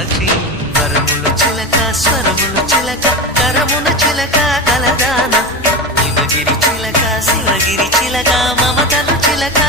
కామాక్షి వరములు చిలక స్వరములు చిలక కరమున చిలక కలదాన శివగిరి చిలక శివగిరి చిలక మమతలు చిలక